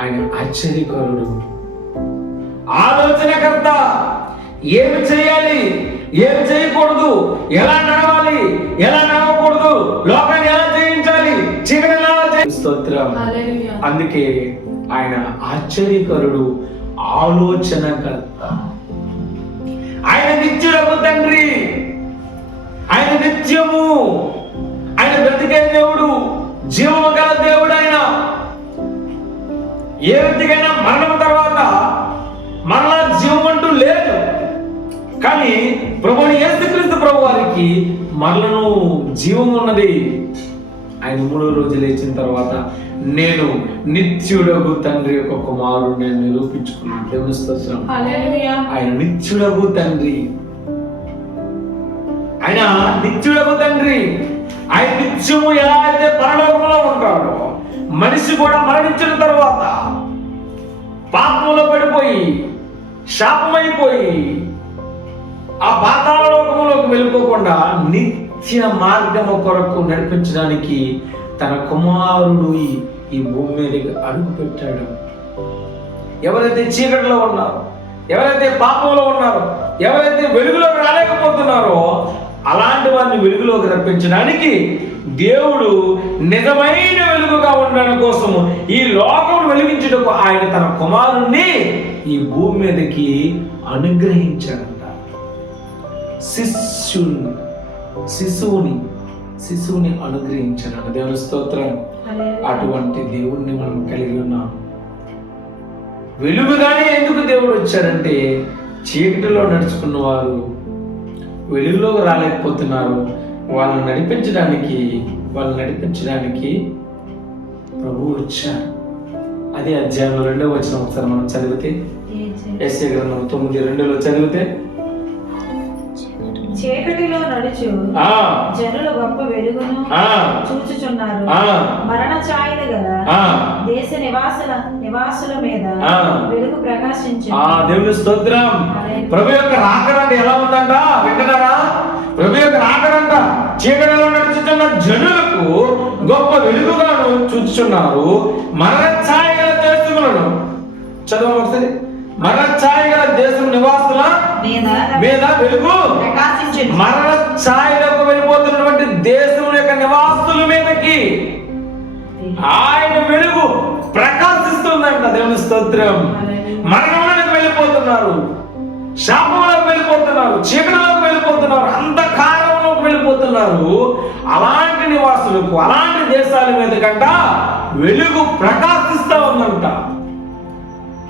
ఆయన ఆశ్చర్యకరుడు. ఆలోచనకర్త ఏమి చేయాలి? ఏమి చేయకూడదు? ఎలా నడవాలి? ఎలా నడవకూడదు? లోకాన్ని ఎలా జయించాలి? చీకటి ఎలా జయి- స్తోత్రం. అందుకే ఆయన ఆశ్చర్యకరుడు ఆలోచనకర్త. ఆయన నిత్యుడకు తండ్రి. ఆయన నిత్యము. ఆయన బ్రతికే దేవుడు జీవము గల దేవుడు. ఏ వ్యక్తికైనా మరణం తర్వాత మరలా జీవం అంటూ లేదు. కానీ ప్రభుని యేసుక్రీస్తు ప్రభు వారికి మరలను జీవం ఉన్నది. ఆయన మూడో రోజు లేచిన తర్వాత నేను నిత్యుడగు తండ్రి యొక్క కుమారుడు నేను నిరూపించుకున్నాను. దేవుని స్తోత్రం. హల్లెలూయా. ఆయన నిత్యుడగు తండ్రి. ఆయన నిత్యుడగు తండ్రి. ఆయన నిత్యము ఎలా అయితే పరలోకంలో ఉంటాడో మనిషి కూడా మరణించిన తర్వాత పాపంలో పడిపోయి శాపమైపోయి ఆ పాతాల లోకంలోకి వెళ్ళిపోకుండా నిత్య మార్గము కొరకు నడిపించడానికి తన కుమారుడు ఈ- ఈ భూమి మీదకి అడుగు పెట్టాడు. ఎవరైతే చీకటిలో ఉన్నారో ఎవరైతే పాపంలో ఉన్నారో ఎవరైతే వెలుగులోకి రాలేకపోతున్నారో అలాంటి వారిని వెలుగులోకి రప్పించడానికి దేవుడు నిజమైన వెలుగుగా ఉండడం కోసము ఈ లోకం వెలిగించుటకు ఆయన తన కుమారుణ్ణి ఈ భూమి మీదకి అనుగ్రహించాడంట. శిష్యుని శిశువుని శిశువుని అనుగ్రహించాడంట. దేవుని స్తోత్రం. అటువంటి దేవుణ్ణి మనం కలిగి ఉన్నాం వెలుగుగానే ఎందుకు దేవుడు వచ్చాడంటే చీకటిలో నడుచుకున్న వారు వెలుగులోకి రాలేకపోతున్నారు. వాళ్ళని నడిపించడానికి వాళ్ళని నడిపించడానికి ప్రభు వచ్చారు. అదే అధ్యాయంలో రెండో వచ్చిన ఒకసారి మనం చదివితే ఎస్ఏ గ్రంథం తొమ్మిది రెండులో చదివితే చీకటిలో నడుచు జనులు గొప్ప వెలుగును చూచుచున్నారు. మరణ ఛాయలు ఆ. దేశ నివాసుల నివాసుల మీద. వెలుగు ప్రకాశించు. ఆ దేవుని స్తోత్రం. ప్రభు యొక్క రాకడంట ఎలా ఉందంట? వింటున్నారా? ప్రభు యొక్క రాకడంట చీకటిలో నడుచుతున్న జనులకు గొప్ప వెలుగుగాను చూచుచున్నారు. మరణ ఛాయగల దేశములను. చదవ ఒకసారి? మరణ ఛాయగల దేశం నివాసుల మీద వెలుగు. మరణ ఛాయలకు వెళ్ళిపోతున్నటువంటి దేశం యొక్క నివాసుల మీదకి ఆయన వెలుగు ప్రకాశిస్తుందంట దేవుని స్తోత్రం. మరణంలోకి వెళ్ళిపోతున్నారు. శాపంలోకి వెళ్ళిపోతున్నారు చీకటిలోకి వెళ్ళిపోతున్నారు అంధకారంలోకి వెళ్ళిపోతున్నారు. అలాంటి నివాసులకు అలాంటి దేశాల మీద కంట వెలుగు ప్రకాశిస్తా ఉందంట.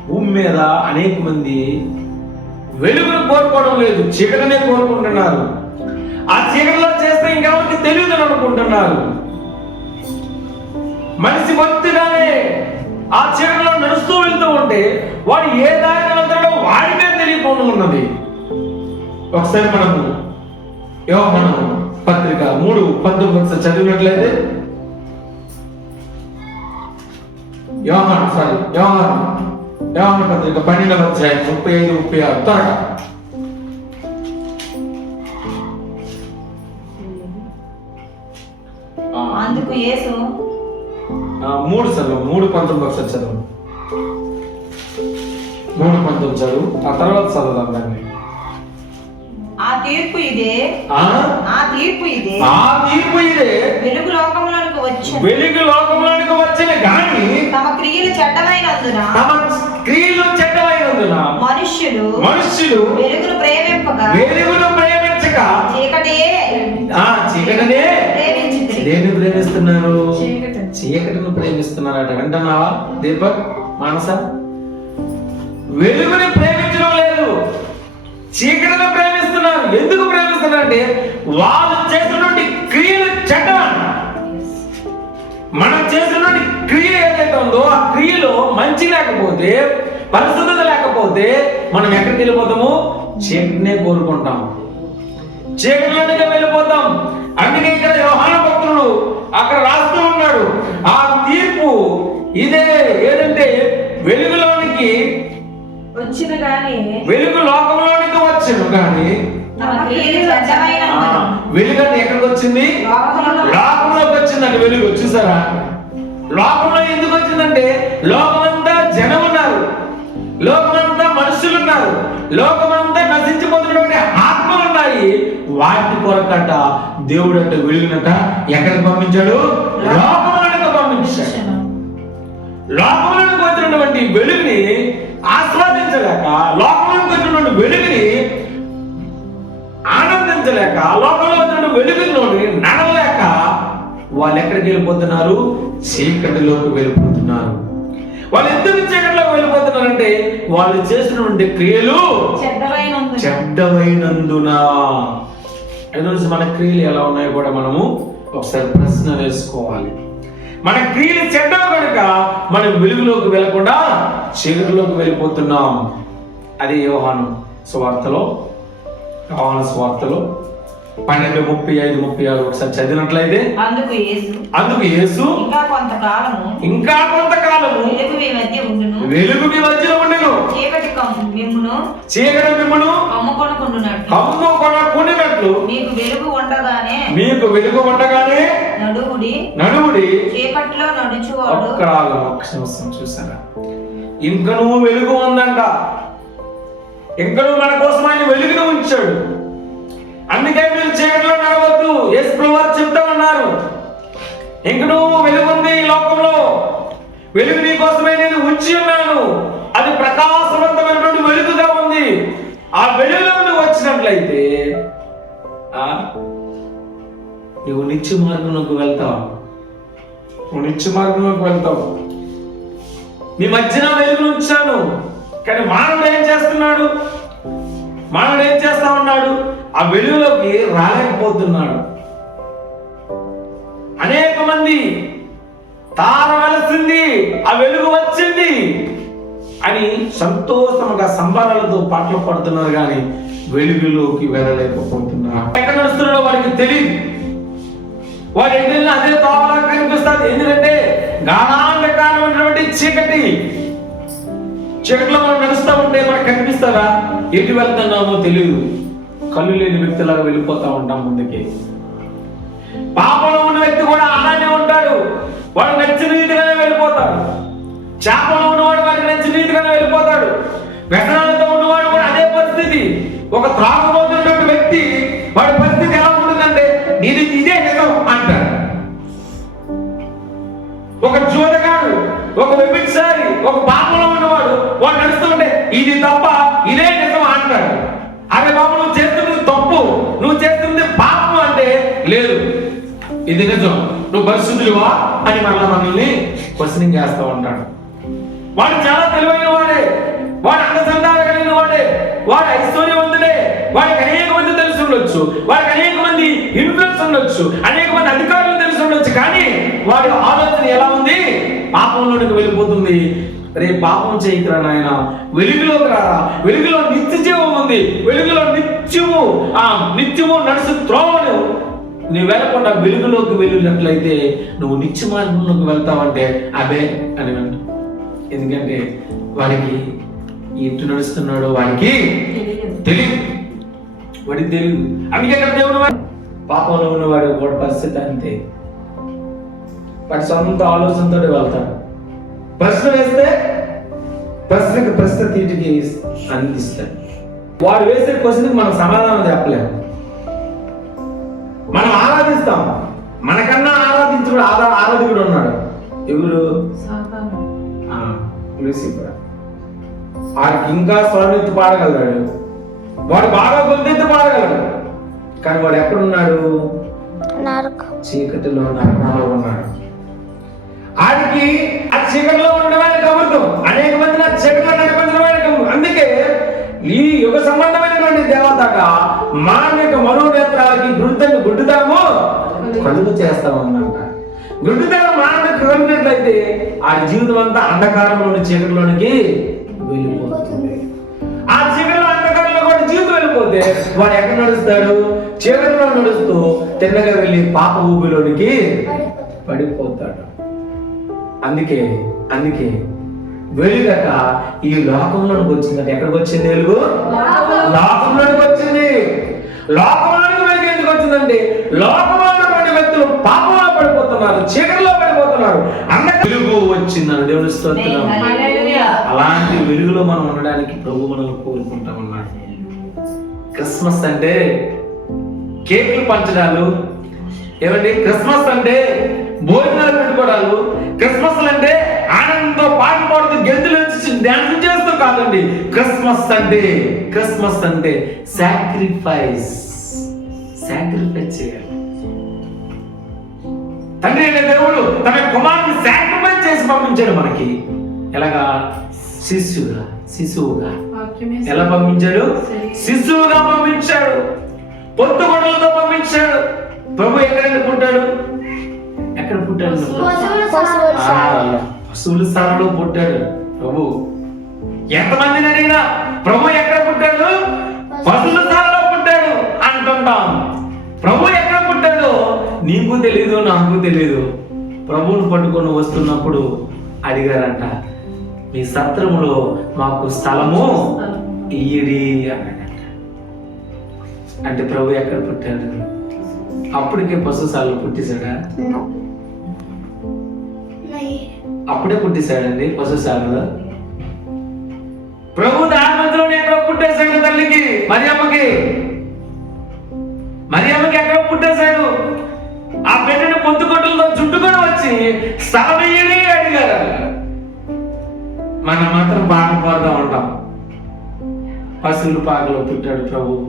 భూమి మీద అనేక మంది వెలుగును కోరుకోవడం లేదు చీకటినే కోరుకుంటున్నారు. ఆ చీకటిలో చేస్తే ఇంకెవరికి తెలియదు అనుకుంటున్నారు. మనిషి భక్తిగానే ఆ చీకటిలో నడుస్తూ వెళ్తూ ఉంటే వాడు ఏ దారిని ఉన్నది. ఒకసారి మనము యోహనం పత్రిక మూడు పంతొమ్మిది ఒకసారి చదివినట్లయితే యోహాన్ సారీ యోహాన్ యోహాన్ పత్రిక పన్నెండవ అధ్యాయం ముప్పై ఐదు ముప్పై ఆరు. త్వరగా. అందుకు యేసు మూడు చదువు మూడు పంతొమ్మిది ఒకసారి చదువు. మూడు చదువు. ఆ తర్వాత చదువుదాం దాన్ని. ఆ తీర్పు ఇదే. ఆ? ఆ తీర్పు ఇదే. ఆ తీర్పు ఇదే. వెలుగు లోకంలోనికి వచ్చి వెలుగు లోకంలోనికి వచ్చిన గాని తమ క్రియలు చెడ్డమైనందున తమ క్రియలు చెడ్డమైనందున మనుష్యులు మనుష్యులు వెలుగును ప్రేమింపగా వెలుగును ప్రేమించక చీకటే ఆ చీకటినే ప్రేమించింది దేన్ని ప్రేమిస్తున్నారు? చీకటి. చీకటిని ప్రేమిస్తున్నారట. వింటున్నావా? దీపక్ మానస? వెలుగుని ప్రేమించడం లేదు. చీకటిని ప్రేమిస్తున్నారు. ఎందుకు ప్రేమిస్తున్నారు అంటే వాళ్ళు చేసినటువంటి క్రియలు చెడ్డ మనం చేసినటువంటి క్రియ ఏదైతే ఉందో ఆ క్రియలో మంచి లేకపోతే పరిశుద్ధత లేకపోతే మనం ఎక్కడికి వెళ్ళిపోతాము? చీకటినే కోరుకుంటాం. చీకటిలోనే వెళ్ళిపోతాం. అందుకే ఇక్కడ యోహాన భక్తుడు అక్కడ రాస్తూ ఉన్నాడు. ఆ తీర్పు ఇదే. ఏదంటే వెలుగులోనికి వచ్చిన గాని వెలుగు లోకంలోనికి వచ్చిన గాని వెలుగు అంటే ఎక్కడికి వచ్చింది? లోకంలోకి వచ్చిందండి వెలుగు వచ్చేసారా లోకంలో ఎందుకు వచ్చిందంటే లోకమంతా జనం ఉన్నారు లోకమంతా మనుషులు ఉన్నారు లోకమంతా నశించిపోతున్నటువంటి ఆత్మలు ఉన్నాయి వాటి కొరకట దేవుడు అంటే వెలుగునట ఎక్కడికి పంపించాడు? లోకంలోనికి పంపించాడు. లోకంలోనికి వచ్చినటువంటి వెలుగుని ఆస్వాద ఆస్వాదించలేక లోకంలోకి వచ్చినటువంటి వెలుగుని ఆనందించలేక లోకంలో వచ్చిన వెలుగులోని నడలేక వాళ్ళు ఎక్కడికి వెళ్ళిపోతున్నారు? చీకటిలోకి వెళ్ళిపోతున్నారు. వాళ్ళు ఎందుకు చీకటిలోకి వెళ్ళిపోతున్నారంటే వాళ్ళు చేసినటువంటి క్రియలు చెడ్డమైనందున చెడ్డమైనందున ఈరోజు మన క్రియలు ఎలా ఉన్నాయో కూడా మనము ఒకసారి ప్రశ్న వేసుకోవాలి. మన క్రియలు చెడ్డవి కనుక మనం వెలుగులోకి వెళ్ళకుండా చీకటిలోకి వెళ్ళిపోతున్నాం. అది యోహాను సువార్తలో యోహాను సువార్తలో పన్నెండు ముప్పై ఐదు ముప్పై ఆరు ఒకసారి చదివినట్లయితే అందుకు యేసు అందుకు యేసు ఇంకా కొంతకాలము ఇంకా కొంతకాలము వెలుగు మీ మధ్య ఉండును. వెలుగు మీ మధ్యలో ఉండను. చీకటి మిమ్మును చీకటి మిమ్మను కమ్ముకొనుకుంటున్నట్లు కమ్ము కొనకునినట్లు మీకు వెలుగు ఉండగానే మీకు వెలుగు ఉండగానే నడువుడి నడువుడి చీకటిలో నడుచువాడు. ఒక్క రాగం ఒక్క నిమిషం చూసారా ఇంకనూ వెలుగు ఉందంట. ఇంకనూ మన కోసం ఆయన వెలుగును ఉంచాడు. అందుకే మీరు చీకటిలో నడవద్దు. యేసు ప్రభువారు చెప్తా ఉన్నారు. ఇంకనూ వెలుగు ఉంది ఈ లోకంలో. వెలుగు నీ కోసమే నేను ఉంచి ఉన్నాను. అది ప్రకాశవంతమైనటువంటి వెలుగుగా ఉంది. ఆ వెలుగులో నువ్వు వచ్చినట్లయితే ఆ నువ్వు నిత్య మార్గంలోకి వెళ్తావు నువ్వు నిత్య మార్గంలోకి వెళ్తావు. మీ మధ్యన వెలుగును ఉంచాను. కానీ మానవుడు ఏం చేస్తున్నాడు? మానవుడు ఏం చేస్తా ఉన్నాడు? ఆ వెలుగులోకి రాలేకపోతున్నాడు. అనేక మంది తారవలసింది ఆ వెలుగు వచ్చింది అని సంతోషముగా సంబరాలతో పాటలు పడుతున్నారు కానీ వెలుగులోకి వెళ్ళలేకపోతున్నారు. ఎక్కడ నడుస్తున్నాడో వాడికి తెలియదు వాడు ఎన్నెల్లా అదే తోవలా కనిపిస్తుంది ఎందుకంటే గాఢాంధకారమైనటువంటి చీకటి చీకట్లో మనం నడుస్తూ ఉంటే మనకు కనిపిస్తారా ఎటు వెళ్తున్నామో తెలియదు కళ్ళు లేని వ్యక్తిలాగా వెళ్ళిపోతా ఉంటాం ముందుకి. పాపంలో ఉన్న వ్యక్తి కూడా అలానే ఉంటాడు. వాడు నచ్చిన రీతిగానే వెళ్ళిపోతాడు. చేపలో ఉన్నవాడు వాడికి నచ్చిన రీతిగానే వెళ్ళిపోతాడు. వ్యసనాలతో ఉన్నవాడు కూడా అదే పరిస్థితి. ఒక త్రాగుబోతున్నటువంటి వ్యక్తి వాడి పరిస్థితి ఎలా ఉంటుందంటే నేను ఇదే నిజం. ఒక జోదగాడు ఒక వ్యభిచారి ఒక పాపంలో ఉన్నవాడు వాడు నడుస్తుంటే ఇది తప్ప ఇదే నిజం అంటాడు. అరే బాబు నువ్వు చేస్తున్నది తప్పు. నువ్వు చేస్తుంది పాపం అంటే లేదు. ఇది నిజం. నువ్వు పరిశుద్ధులువా? అని మరలా మనల్ని క్వశ్చనింగ్ చేస్తూ ఉంటాడు. వాడు చాలా తెలివైన వాడే. వాడు అనుసంధానం కలిగిన వాడే. వాడు ఐశ్వర్యవంతుడే. వాడికి అనేక మంది తెలిసి ఉండొచ్చు వాడికి అనేక మంది ఇన్ఫ్లుయెన్స్ ఉండొచ్చు. అనేక మంది అధికారులు తెలిసి ఉండొచ్చు కానీ వాడి ఆలోచన ఎలా ఉంది? పాపంలోనికి వెళ్ళిపోతుంది. రే పాపం చేయకురా నాయన. వెలుగులోకి రారా. వెలుగులో నిత్య జీవం ఉంది. వెలుగులో నిత్యము ఆ నిత్యము నడుచు త్రోవను. నువ్వు వెళ్ళకుండా వెలుగులోకి వెళ్ళినట్లయితే నువ్వు నిత్య మార్గంలోకి వెళ్తావంటే అబే అని వెంట ఎందుకంటే వాడికి ఎటు నడుస్తున్నాడో వాడికి తెలియదు. వాడికి తెలియదు. అందుకే దేవుడు వాడు పాపంలో ఉన్నవాడు వాడి పరిస్థితి అంతే. వాడి సొంత ఆలోచనతో వెళ్తాడు ప్రశ్న వేస్తే ప్రశ్నకి ప్రశ్న తీటికి అందిస్తాడు వాడు వేసే క్వశ్చన్కి మనం సమాధానం చెప్పలేము మనం ఆరాధిస్తాం. మనకన్నా ఆరాధించుడు ఆరా ఆరాధకుడు ఉన్నాడు. ఎవరు? సాతాను. ఆ, లూసిఫర్. వాడికి ఇంకా స్వరమెత్తి పాడగలడు వాడు బాగా గొంతెత్తి పాడగలడు కానీ వాడు ఎక్కడున్నాడు? నరకం. చీకటిలో నరకంలో ఉన్నాడు. ఆడికి ఆ చీకటిలో ఉండడానికి అమృతం అనేక మంది నా చీకటిలో నడిపించడానికి అమృతం. అందుకే ఈ యుగ సంబంధమైనటువంటి దేవతగా మానవిక మనోనేత్రాలకి గుడ్డను గుడ్డుతాము కలుగు చేస్తామన్నంట గుడ్డుతనం మానవుడు కలిగినట్లయితే ఆ జీవితం అంతా అంధకారంలోని చీకటిలోనికి వెళ్ళిపోతుంది. ఆ చీకటిలో అంధకారంలో కూడా జీవితం వెళ్ళిపోతే వాడు ఎక్కడ నడుస్తాడు? చీకటిలో నడుస్తూ తిన్నగా వెళ్ళి పాప ఊబిలోనికి పడిపోతాడు. అందుకే అందుకే వెలుగక ఈ లోకంలోనికి వచ్చిందంటే ఎక్కడికి వచ్చింది వెలుగు? లోకంలోనికి. వచ్చింది. లోకంలోనికి వెలుగు ఎందుకు వచ్చిందంటే లోకంలో వ్యక్తులు పాపంలో పడిపోతున్నారు చీకటిలో పడిపోతున్నారు. అన్న వెలుగు వచ్చిందని దేవుని స్తోత్రం. హల్లెలూయా. అలాంటి వెలుగులో మనం ఉండడానికి ప్రభు మనల్ని కోరుకుంటా ఉన్నాడు క్రిస్మస్ అంటే కేకులు పంచడాలు. ఏమండి? క్రిస్మస్ అంటే భోజనాలు పెట్టుకోవడాలు క్రిస్మస్ అంటే ఆనందంతో పాట పాడుతూ గెంతులు డ్యాన్స్ చేస్తూ కాదండి. క్రిస్మస్ అంటే క్రిస్మస్ అంటే సాక్రిఫైస్. సాక్రిఫైస్ చేయాలి. తండ్రి అయిన దేవుడు తన కుమారుని సాక్రిఫైస్ చేసి పంపించాడు మనకి. ఎలాగా? శిశువుగా. శిశువుగా ఎలా పంపించాడు? శిశువుగా పంపించాడు. పొత్తు గొడవలతో పంపించాడు. ప్రభు ఎక్కడ పుట్టాడు ఎక్కడ పుట్టాడు పశువుల సారలో. పుట్టాడు. ప్రభు ఎంతమందిని అడిగినా ప్రభు ఎక్కడ పుట్టాడు? పశువుల సారలో పుట్టాడు అంటుంటాం. ప్రభు ఎక్కడ పుట్టాడో? నీకు తెలీదు నాకు తెలీదు. ప్రభువును పట్టుకొని వస్తున్నప్పుడు అడిగారంట మీ సత్రములో మాకు స్థలము ఇయ్యడి అన్నాడంట. అంటే ప్రభు ఎక్కడ పుట్టాడు? అప్పటికే పశుశాలలో పుట్టేశాడా? అప్పుడే పుట్టేశాడండి పశుశాలలో ప్రభు దాని ఎక్కడ పుట్టేశాడు తల్లికి మరియమ్మకి. మరియమ్మకి ఎక్కడ పుట్టేశాడు. ఆ బిడ్డను పొద్దుకొట్టులతో చుట్టుకొని వచ్చి స్థలమయ్యని అడిగారు మనం మాత్రం బాధపడుతూ ఉంటాం. పశువులు పాకలో పుట్టాడు ప్రభు.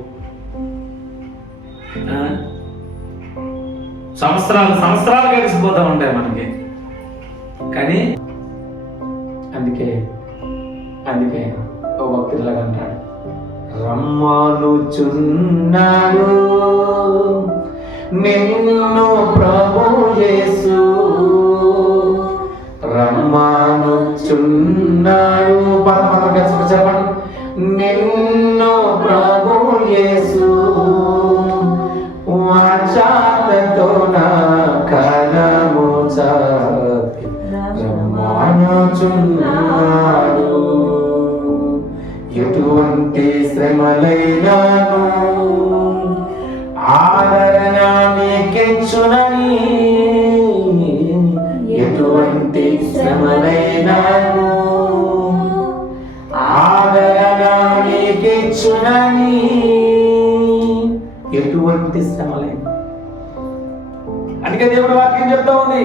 సంవత్సరాలు సంవత్సరాలు గడిచిపోతూ ఉంటాయి మనకి. కానీ అందుకే అందుకే ఓ భక్తులాగా అంటాడు. రమ్మనుచున్నాడు నిన్ను ప్రభు యేసు. రమ్మనుచున్నాడు పద కలిసి చెప్పండి. నిన్ను ప్రభు యేసు. వాచాతతో నా రమ్మనుచున్నాడు ఎటువంటి శ్రమలైనాను? ఆదరణ నీకెచ్చునని ఎటువంటి శ్రమలైనాను? ఆదరణ నీకెచ్చునని ఎటువంటి శ్రమలైన అందుకే దేవుడు వాక్యం చెప్తా ఉంది.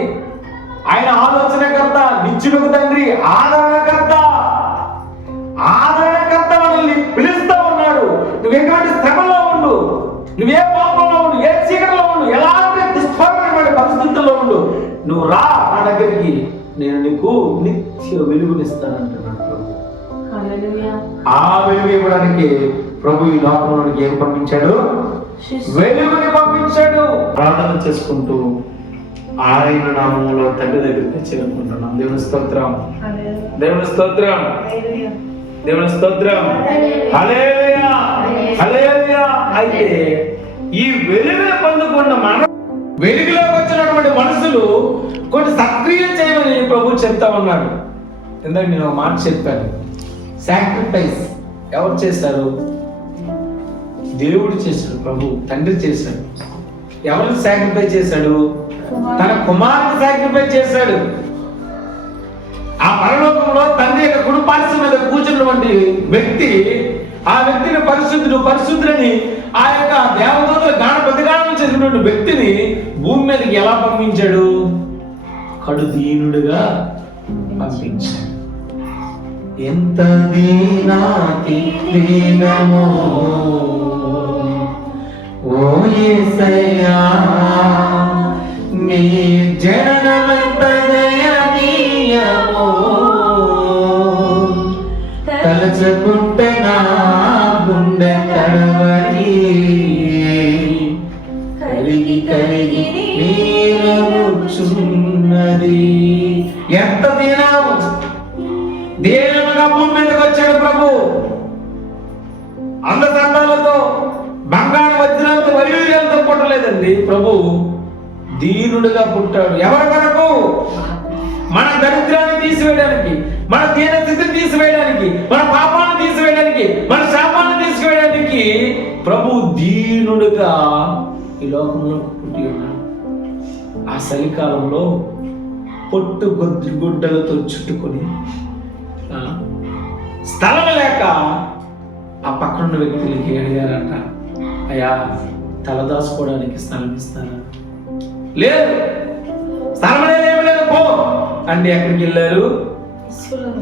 ఆయన ఆలోచనకర్త నిత్యులకు తండ్రి ఆదరణకర్త. ఆదరణకర్త మనల్ని పిలుస్తా ఉన్నాడు. నువ్వు ఎటువంటి శ్రమలో ఉండు. నువ్వే పాపంలో ఉండు ఏ చీకటిలో ఉండు ఎలాంటి దుష్ఫలమైన పరిస్థితుల్లో ఉండు. నువ్వు రా నా దగ్గరికి. నేను నీకు నిత్య వెలుగునిస్తానంటున్నాడు ఆ వెలుగు ఇవ్వడానికి ప్రభు ఈ లోకంలోనికి ఏం పంపించాడు? వెలుగుని పంపించాడు. ప్రార్థన చేసుకుంటూ ఆయన నామంలో తండ్రి దగ్గరికి చేరుకుంటున్నాం దేవుని స్తోత్రం. దేవుని స్తోత్రం. దేవుని స్తోత్రం. అయితే ఈ వెలుగును పొందుకున్న మన వెలుగులోకి వచ్చినటువంటి మనుషులు కొన్ని సక్రియం చేయమని ప్రభు చెప్తా ఉన్నాడు ఇందాక నేను ఒక మాట చెప్పాను. సాక్రిఫైస్ ఎవరు చేశారు? దేవుడు చేశాడు ప్రభు తండ్రి చేశాడు. ఎవరికి సాక్రిఫైస్ చేశాడు? తన కుమారుని సాక్రిఫైస్ చేశాడు. ఆ పరలోకంలో తండ్రి యొక్క కుటుంబాల్సిన మీద కూర్చున్నటువంటి వ్యక్తి ఆ వ్యక్తిని పరిశుద్ధుడు పరిశుద్ధులని ఆ యొక్క దేవదూతల గాన ప్రతిగానం చేసినటువంటి వ్యక్తిని భూమి మీదకి ఎలా పంపించాడు? కడుదీనుడుగా పంపించాడు. ఎంత దీనాతి దీనమో ఓ ఏసయ్యా. నీ జననమంత దయనీయమో తలచుకుంటే నా గుండె తడవడి కరిగి కరిగి నీరవుచున్నది ఎంత దినం దీనముగా భూమి మీదకి వచ్చాడు ప్రభు. అందచందాలతో బంగారు వజ్రాలతో వైడూర్యాలతో కొట్టలేదండి ప్రభు. దీనుడుగా పుట్టాడు. ఎవరి కొరకు మన దరిద్రాన్ని తీసివేయడానికి మన దీనస్థితిని తీసివేయడానికి మన పాపాలను తీసివేయడానికి మన శాపాన్ని తీసివేయడానికి ప్రభు దీనుడుగా ఈ లోకంలో పుట్టి ఉన్నాడు. ఆ చలికాలంలో పొట్టు కొద్ది గుడ్డలతో చుట్టుకొని స్థలం లేక ఆ పక్కనున్న వ్యక్తులకి అడిగారట అయ్యా తలదాచుకోవడానికి స్థలం ఇస్తారా? లేదు. స్థలం అనేది ఏమి లేదు. పో. అంటే ఎక్కడికి వెళ్ళారు?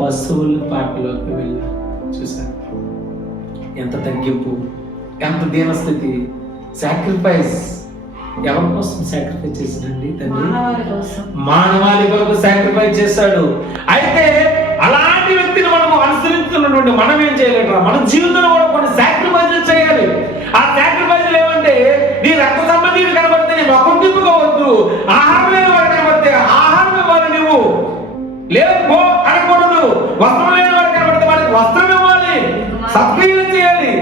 పశువుల పాటలోకి వెళ్ళారు. చూసారు ఎంత తగ్గింపు ఎంత దీనస్థితి. సాక్రిఫైస్. ఎవరి కోసం సాక్రిఫైస్ చేశాడండి తండ్రి మానవాళి కొరకు సాక్రిఫైస్ చేశాడు. అయితే అలాంటి వ్యక్తిని మనము అనుసరిస్తున్నటువంటి మనం ఏం చేయలేటరా మన జీవితంలో కూడా కొన్ని సాక్రిఫైజెస్ చేయాలి. ఆ సాక్రిఫైజులు ఏమంటే నీ రక్త సంబంధిని కనబడితే నీ మొక్కం తిప్పుకోవద్దు ఆహారం లేని వాడు కనబడితే ఆహారం ఇవ్వాలి నువ్వు లేదు పో అనకూడదు వస్త్రం లేని వారు కనబడితే వాళ్ళకి వస్త్రం ఇవ్వాలి. సత్క్రియలు చేయాలి.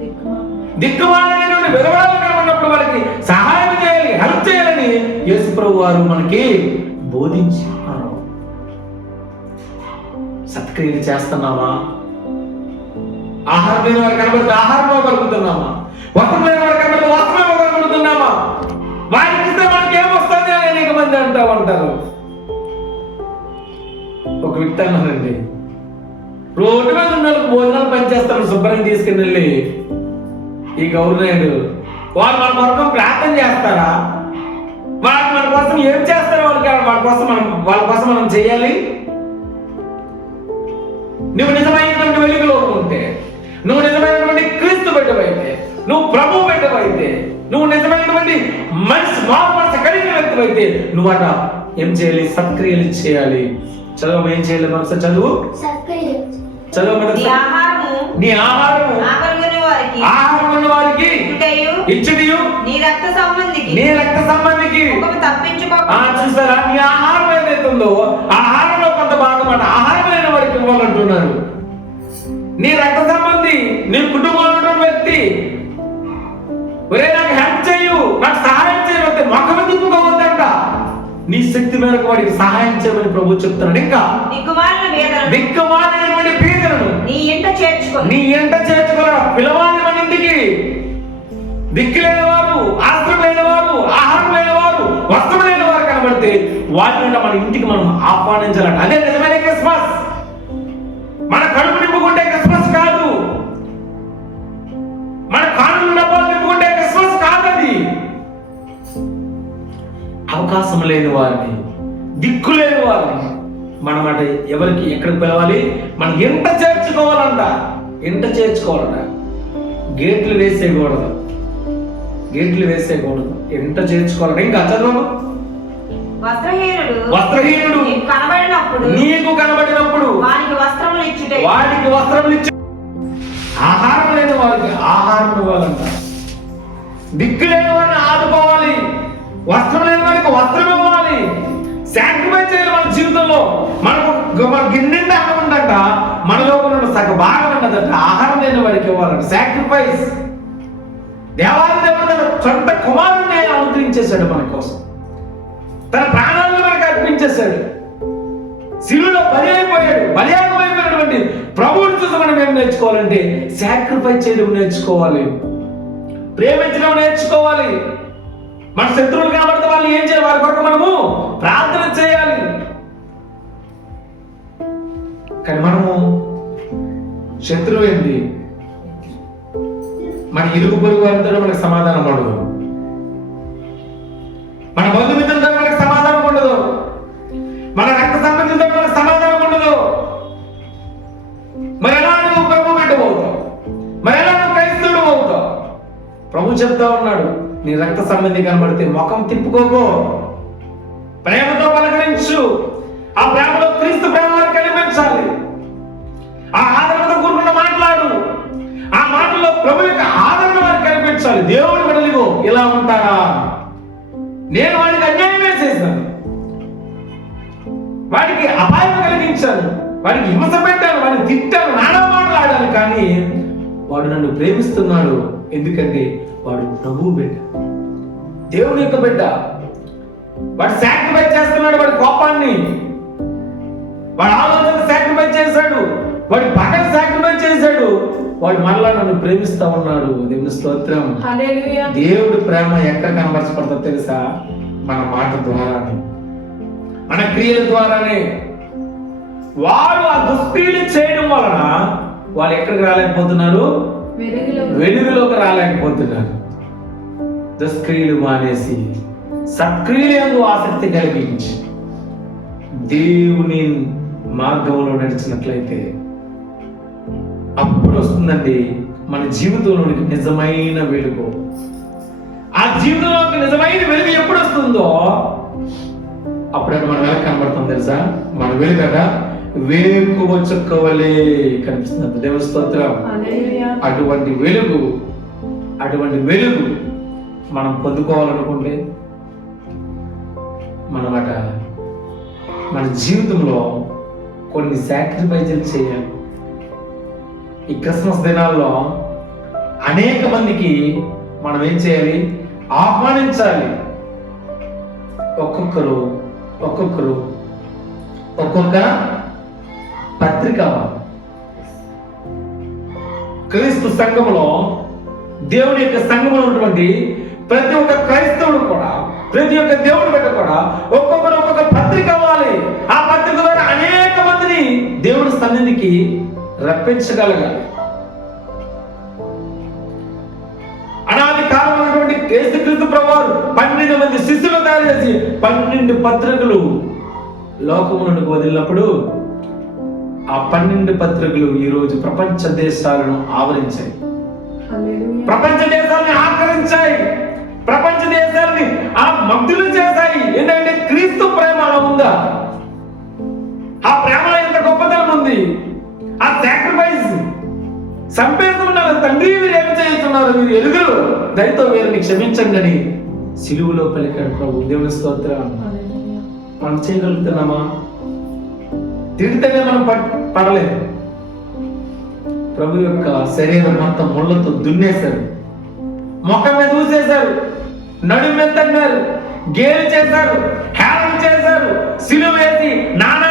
దిక్కుమాలిన దిక్కుమాలైనటువంటి విధవరాలు కనబడినప్పుడు వారికి సహాయం చేయాలి హెల్ప్ చేయాలని యేసు ప్రభు వారు మనకి బోధించారు. సత్క్రియలు చేస్తున్నామా ఆహారం లేని వారు కనబడితే ఆహారం ఇవ్వగలుగుతున్నామా వస్త్రం లేని వారు కనబడితే వస్త్రం ఇవ్వగలుగుతున్నామా వారికి ఇస్తే మనకి ఏమొస్తుంది అనేక మంది అంటా ఉంటారు. ఒక వ్యక్తి అన్నారండి రోడ్డు మీద ఉన్న వాళ్ళకి భోజనాలు పనిచేస్తాను శుభ్రం తీసుకుని వెళ్ళి. ఈ గౌరనాయుడు వాళ్ళు మన కొరకు ప్రార్థన చేస్తారా? వాళ్ళు మన కోసం ఏం చేస్తారు వాళ్ళకి వాళ్ళ కోసం మనం వాళ్ళ కోసం మనం చేయాలి? నువ్వు నిజమైనటువంటి వెలుగులో ఉంటే నువ్వు నిజమైనటువంటి క్రీస్తు బిడ్డవైతే నువ్వు ప్రభు బిడ్డవైతే నువ్వు నిజమైనటువంటి మనిషి మారు మనసు కలిగిన వ్యక్తివైతే నువ్వు అట ఏం చేయాలి? సత్క్రియలు చేయాలి. చదువు ఏం చేయాలి మనసు చదువు? చదువు నీ ఆహారము? ఆహారం ఉన్న వారికి. ఇచ్చుడియు నీ రక్త సంబంధికి. నీ రక్త సంబంధికి. తప్పించుకోక చూసారా? నీ ఆహారం ఏదైతే ఉందో ఆహారంలో కొంత భాగం అట ఆహారం లేని వారికి ఇవ్వాలంటున్నారు. నీ రక్త సంబంధి నీ కుటుంబంలో ఉన్నటువంటి వ్యక్తి ఒరే నాకు హెల్ప్ చేయు నాకు సహాయం చేయవద్దు మొక్కలు తిప్పుకోవద్దంట నీ శక్తి మేరకు వాడికి సహాయం చేయమని ప్రభు చెప్తున్నాడు. ఇంకా దిక్కుమాలినటువంటి పీతలను నీ ఇంట చేర్చుకొని నీ ఎంట చేర్చుకోరా పిలవాలి మన ఇంటికి. దిక్కు లేని వారు ఆస్త్రం లేని వారు ఆహారం లేని వారు వస్త్రం లేని వారు కనబడితే వాటిని మన ఇంటికి మనం ఆహ్వానించాలంట. అదే నిజమైన క్రిస్మస్. మన కడుపు అవకాశం లేని వారిని దిక్కు లేని వారిని మనం అంటే ఎవరికి ఎక్కడికి పిలవాలి? మనం ఎంత చేర్చుకోవాలంట. ఎంత చేర్చుకోవాలంట. గేట్లు వేసేయకూడదు. గేట్లు వేసేయకూడదు. ఎంత చేర్చుకోవాలంట. ఇంకా చదువు? వస్త్రహీనుడు నీకు కనబడినప్పుడు నీకు కనబడినప్పుడు వానికి వస్త్రములు ఇచ్చుటే వాడికి వస్త్రం ఇచ్చి ఆహారం లేని వారికి ఆహారం ఇవ్వాలంట. దిక్కు లేని వారిని ఆదుకోవాలి. వారికి వస్త్రం సగ భాగం ఉన్నదంటే ఆహారం లేని వారికి ఇవ్వాలంట. సాక్రిఫైస్ దేవాలయం దేవుడు తన సొంత కుమారుని అనుగ్రహించేశాడు మన కోసం. తన ప్రాణాలను మనకు అర్పించేశాడు. శిలులో బలి అయిపోయాడు. బలియాగం అయిపోయినటువంటి ప్రభువుని చూసి మనం ఏం నేర్చుకోవాలంటే సాక్రిఫైస్ చేయడం నేర్చుకోవాలి. ప్రేమించడం నేర్చుకోవాలి. మన శత్రువులు కనబడితే వాళ్ళు ఏం చేయాలి? వారి కొరకు మనము ప్రార్థన చేయాలి. కానీ మనము శత్రువు ఏంటి మన ఇరుగు పొరుగు వారితో మనకు సమాధానం ఉండదు. మన బంధుమిత్రులతో మనకు సమాధానం ఉండదు. మన రక్త సంబంధితో మనకు సమాధానం ఉండదు. మరి ఎలా నువ్వు ప్రభు బిడ్డ అవుతావు మరి ఎలా నువ్వు క్రైస్తవుడు అవుతావు ప్రభు చెప్తా ఉన్నాడు నీ రక్త సంబంధి కనబడితే ముఖం తిప్పుకోకో ప్రేమ వారికి దేవుడు ఇలా ఉంటారా నేను వాడికి అన్యాయమే చేశాను? వాడికి అపాయం కలిగించాను. వాడికి హింస పెట్టాను. వాడిని తిట్టాను. నానా మాట్లాడాను కానీ వాడు నన్ను ప్రేమిస్తున్నాడు. ఎందుకంటే వాడు ప్రభువు బిడ్డ. దేవుని యొక్క బిడ్డ. వాడు సాక్రిఫైస్ చేస్తున్నాడు. వాడి కోపాన్ని. వాడు ఆలోచన సాక్రిఫైస్ చేశాడు. వాడి పగలు సాక్రిఫైస్ చేశాడు. వాడు మరలా నన్ను ప్రేమిస్తా ఉన్నాడు. దేవుని స్తోత్రం. దేవుడి ప్రేమ ఎక్కడ కనబరచబడుతుందో తెలుసా? మన మాట ద్వారానే. మన క్రియల ద్వారానే. వాడు ఆ దుష్క్రియలు చేయడం వలన వాళ్ళు ఎక్కడికి రాలేకపోతున్నారు? వెలుగులో వెలుగులోకి రాలేకపోతున్నారు. దుష్క్రియలు మానేసి సత్క్రియలు యందు ఆసక్తి కలిగించి దేవుని మార్గంలో నడిచినట్లయితే అప్పుడు వస్తుందండి మన జీవితంలోనికి నిజమైన వెలుగు. ఆ జీవితంలోకి నిజమైన వెలుగు ఎప్పుడు వస్తుందో అప్పుడే మన వెలుగు కనబడుతుంది తెలుసా? మన వెలుగు కదా వేకువ చుక్కవలే కనిపిస్తుంది దేవుని స్తోత్రం. అటువంటి వెలుగు అటువంటి వెలుగు మనం పొందుకోవాలనుకుంటే మనం అట మన జీవితంలో కొన్ని సాక్రిఫైజులు చేయాలి. ఈ క్రిస్మస్ దినాల్లో అనేక మందికి మనం ఏం చేయాలి? ఆహ్వానించాలి. ఒక్కొక్కరు ఒక్కొక్కరు ఒక్కొక్క పత్రిక క్రీస్తు సంఘములో దేవుని యొక్క సంఘములో ఉన్నటువంటి ప్రతి ఒక్క క్రైస్తవుడు కూడా ప్రతి ఒక్క దేవుడు బిడ్డ కూడా ఒక్కొక్కరు ఒక్కొక్క పత్రిక అవ్వాలి. ఆ పత్రిక ద్వారా అనేక మందిని దేవుడి సన్నిధికి రప్పించగలగాలి. అనాది కాలం ఉన్నటువంటి యేసుక్రీస్తు ప్రభువారు పన్నెండు మంది శిష్యులు తయారు చేసి పన్నెండు పత్రికలు లోకములకు వదిలినప్పుడు ఆ పన్నెండు పత్రికలు ఈ రోజు ప్రపంచ దేశాలను ఆవరించాయి. ప్రపంచ దేశాలని ఆకరించాయి ప్రపంచ దేశాలని ఆ మగ్ధులు చేశాయి. ఏంటంటే క్రీస్తు ప్రేమ అలా ఉందా? ఆ ప్రేమలో ఎంత గొప్పతనం ఉంది. ఆ సాక్రిఫైస్ సంపేస్తున్నారు తండ్రి మీరు ఏమి చేస్తున్నారు మీరు ఎలుగులు దయతో వీరిని క్షమించండి. అని సిలువులో పలికాడు ప్రభు దేవుని స్తోత్రం. మనం చేయగలుగుతున్నామా? తిడితేనే మనం పడలేదు ప్రభు యొక్క శరీరం మొత్తం ముళ్ళతో దున్నేశారు. మొక్క మీద ఊసేశారు. నడుము మీద తన్నారు గేలు చేశారు. హేళన చేశారు. సిలువ వేసి నానా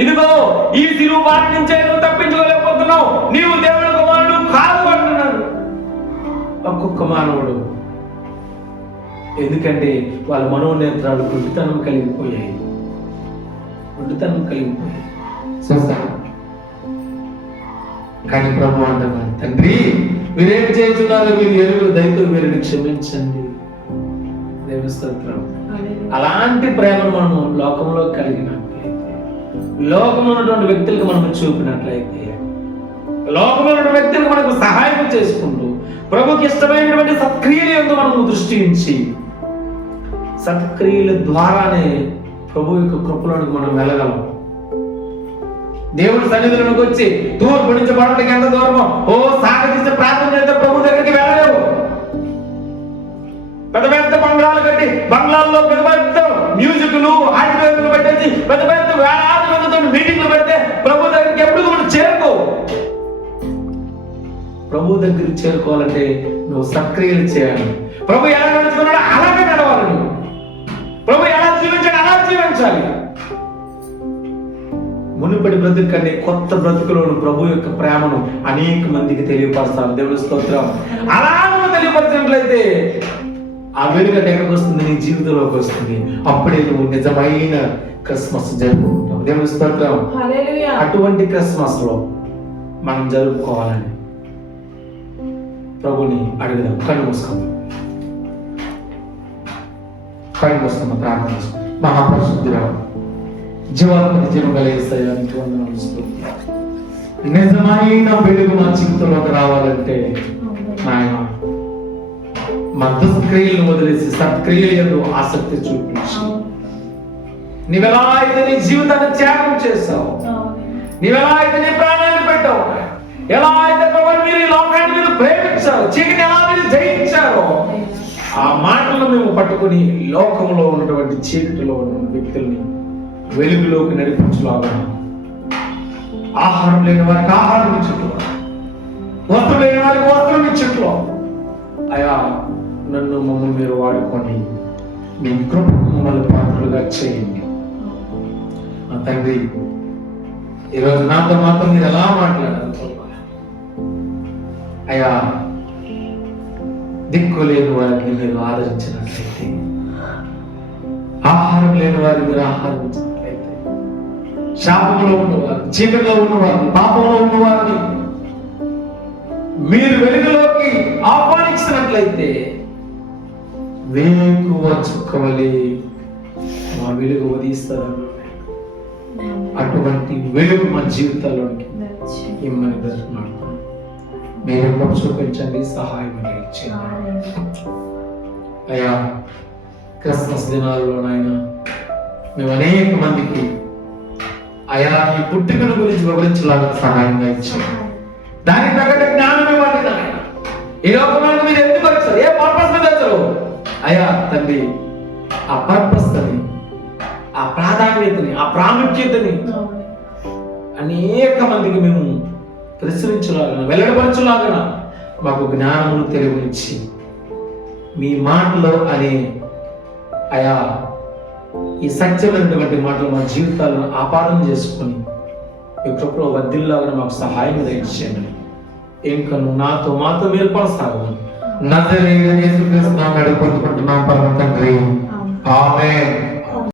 ఇదిగో ఈ సిలువ బాటి నుంచే నువ్వు తప్పించుకోలేకపోతున్నావు. నీవు దేవుని కుమారుడు కాదు అంటున్నారు ఒక్కొక్క మానవుడు. ఎందుకంటే వాళ్ళ మనోనేత్రాలు గుడ్డితనం కలిగిపోయాయి. గుడ్డితనం కలిగిపోయాయి. చూస్తాను కానీ ప్రభు అంటున్నాడు తండ్రి మీరేం చేస్తున్నారు? మీరు ఎరువులు దయతో వీరిని క్షమించండి. దేవుని స్తోత్రం. హల్లెలూయా. అలాంటి ప్రేమను మనము లోకంలో కలిగినట్లయితే లోకంలో ఉన్నటువంటి వ్యక్తులకు మనం చూపినట్లయితే లోకంలో ఉన్న వ్యక్తులకు మనకు సహాయం చేసుకుంటూ ప్రభుకి ఇష్టమైనటువంటి సత్క్రియల యొక్క మనము దృష్టి ఉంచి సత్క్రియల ద్వారానే ప్రభు యొక్క కృపలోనికి మనం వెళ్ళగలం. దేవుడి సన్నిధిలోకి వచ్చి తూర్పు నుంచి పడటకి ఎంత దూరమో ఓ సాగదీసి ప్రార్థన చేస్తే ప్రభు దగ్గరికి వెళ్ళలేవు. పెద్ద పెద్ద బంగ్లాలు కట్టి బంగ్లాల్లో పెద్ద పెద్ద మ్యూజిక్లు ఆడిటోరియంలు పెట్టేసి పెద్ద పెద్ద వేళ మనం మీటింగ్లు పెడితే ప్రభు దగ్గరికి ఎప్పుడు మనం చేరుకో? ప్రభు దగ్గరికి చేరుకోవాలంటే నువ్వు సక్రియలు చేయాలి. ప్రభు ఎలా నడుచుకున్నాడో అలాగే నడవాలి నువ్వు. ప్రభు ఎలా జీవించాడు అలా జీవించాలి. మునుపటి బ్రతుకు కంటే కొత్త బ్రతుకులోను ప్రభు యొక్క ప్రేమను అనేక మందికి తెలియపరుస్తాను. దేవుని స్తోత్రం. అలా నువ్వు తెలియపరిచినట్లయితే ఆ వెలుగు ఎక్కడికి వస్తుంది? నీ జీవితంలోకి వస్తుంది. అప్పుడే నువ్వు నిజమైన క్రిస్మస్ జరుపుకుంటావు. దేవుని స్తోత్రం. అటువంటి క్రిస్మస్లో మనం జరుపుకోవాలని ప్రభుని అడుగుదాం. కళ్ళు మూసుకుందాం కళ్ళు మూసుకుందాం ప్రార్థన చేసుకుందాం. మహాపరిశుద్ధురావు జీవాత్మక జీవం స్తోత్రాలు. నిజమైన వెలుగు మా జీవితంలోకి రావాలంటే నాయన మా దుష్క్రియలను వదిలేసి సత్క్రియల ఆసక్తి చూపించి. నీవెలా అయితే నీ జీవితాన్ని త్యాగం చేస్తావు? నీవెలా అయితే నీ ప్రాణాన్ని పెట్టావు? ఎలా అయితే ప్రభు మీరు ఈ లోకాన్ని మీరు ప్రేమించారు చీకటి ఎలా మీరు జయించారో ఆ మాటలు మేము పట్టుకొని లోకంలో ఉన్నటువంటి చీకటిలో ఉన్న వ్యక్తుల్ని వెలుగులోకి నడిపించలాగా ఆహారం లేని వారికి ఆహారం ఇచ్చట్లో వస్త్రం లేని వారికి వస్త్రం ఇచ్చట్లో. అయా నన్ను మమ్మల్ని మీరు వాడుకొని మీ కృప మమ్మల్ని పాత్రలుగా చేయండి. మా తండ్రి ఈరోజు నాతో మాత్రం మీరు ఎలా మాట్లాడారు అయ్యా దిక్కు లేని వారిని మీరు ఆదరించినట్లయితే ఆహారం లేని వారిని మీరు ఆహారం ఇచ్చినట్లయితే శాపంలో ఉన్నవారు చీకటిలో ఉన్నవారిని పాపంలో ఉన్నవారిని మీరు వెలుగులోకి ఆహ్వానించినట్లయితే వేకువ చుక్కవలి మా వెలుగు ఉదయిస్తారు అటువంటి వెలుగు మా జీవితాల్లోనికి ఇమ్మని బ్రతిమాడుతున్నాం మీరు కృప చూపించండి సహాయం అయ్యా క్రిస్మస్ దినాల్లో నాయన మేము అనేక మందికి అయా ఈ పుట్టుకను గురించి వివరించలాగా సహాయంగా ఇచ్చాం. దానికి తగ్గట్టు జ్ఞానం ఇవ్వండి ఈ లోకంలోకి మీరు ఎందుకు వచ్చారు? ఏ పర్పస్ మీద వచ్చారు? అయ్యా తండ్రి ఆ పర్పస్ అని ఆ ప్రాధాన్యతని ఆ ప్రాముఖ్యతని అనేక మందికి మేము ప్రచురించలాగన వెల్లడపరచులాగన మాకు జ్ఞానమును తెలివించి మీ మాటలో అనే అయా ఈ సత్యమైనటువంటి మాటలు మా జీవితాలను ఆపాదన చేసుకొని ఈ కృపలో వద్దిల్లాగా మాకు సహాయం దయచేయండి. ఇంకా నువ్వు నాతో మాతో మీరు కొనసాగమని నజరేయుడైన యేసుక్రీస్తు నామమున పొందుకుంటున్నాం